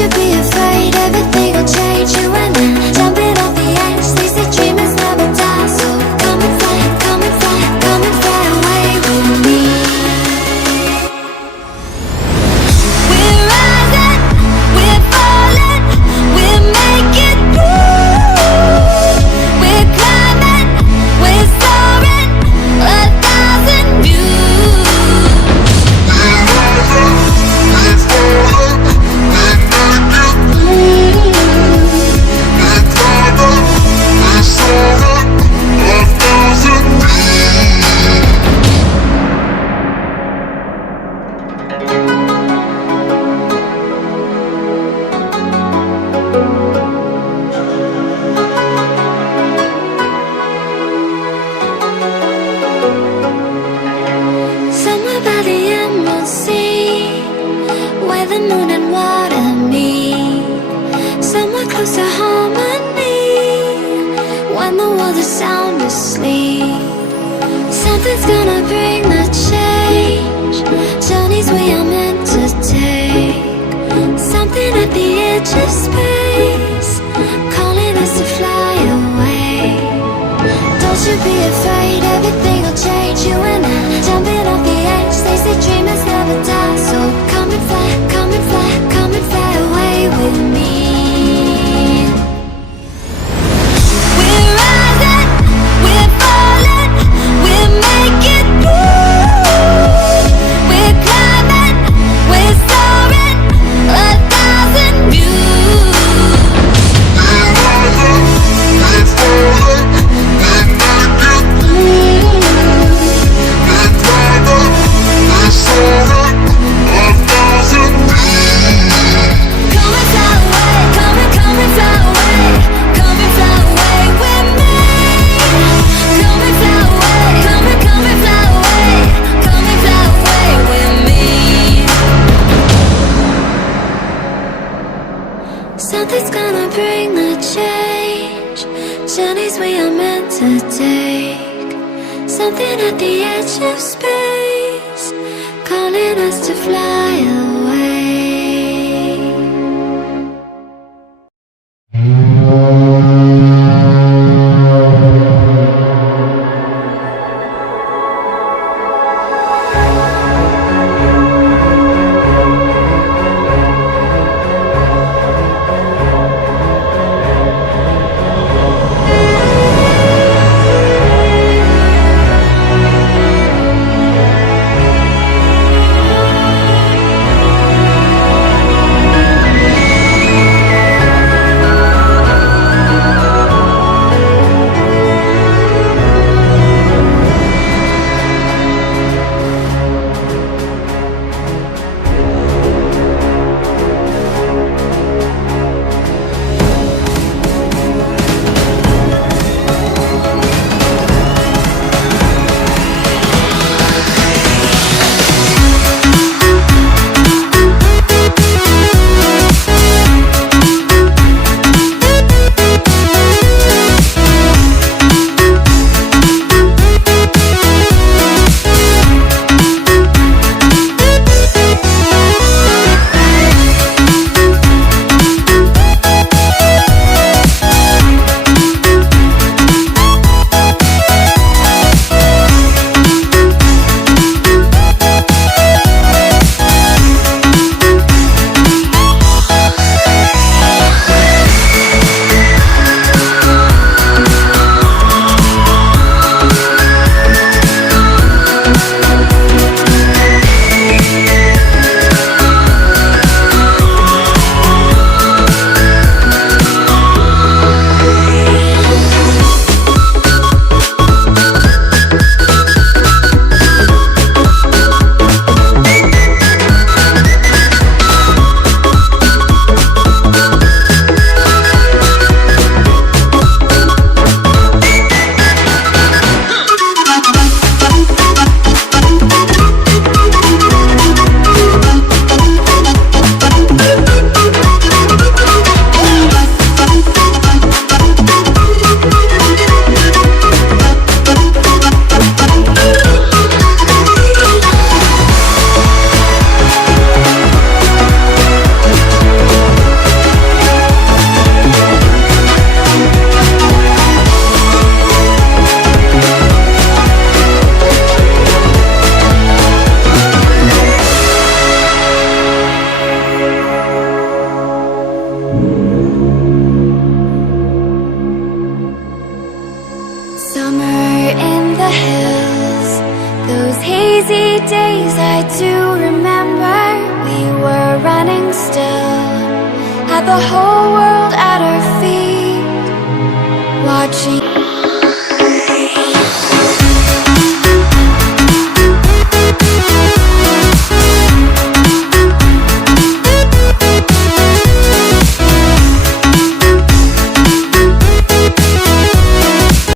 you be afraid, everything will change. You and I, jumping off the edge. They say dreamers never die, so come and fly, come and fly, come and fly away with me. We're rising, we're falling, we're making through. We're climbing, we're soaring, 1,000 views. We're rising, we're falling, we're making through. We're climbing, we're soaring, 1,000 views. Somewhere by the emerald sea, where the moon and water meet. Somewhere close to harmony, when the world is sound asleep. Something's gonna bring the change, journeys we are meant to take. Something at the edge of space, calling us to fly away. Don't you be afraid, everything will change. You and I, jumping off the edge. They say dreamers never die, so come and fly, come and fly, come and fly away with me. We're rising, we're falling, we're making through. We're climbing, we're soaring, 1,000 views. We're rising, we're falling, we're making through. We're climbing, we're soaring, 1,000 views. Come and fly away, come and fly away, come and fly away with me. Come and fly away, come and fly away, come and fly away with me. Something's gonna bring the change, journeys we are meant to take. Something at the edge of space, calling us to fly away. Hazy days I do remember. We were running still, had the whole world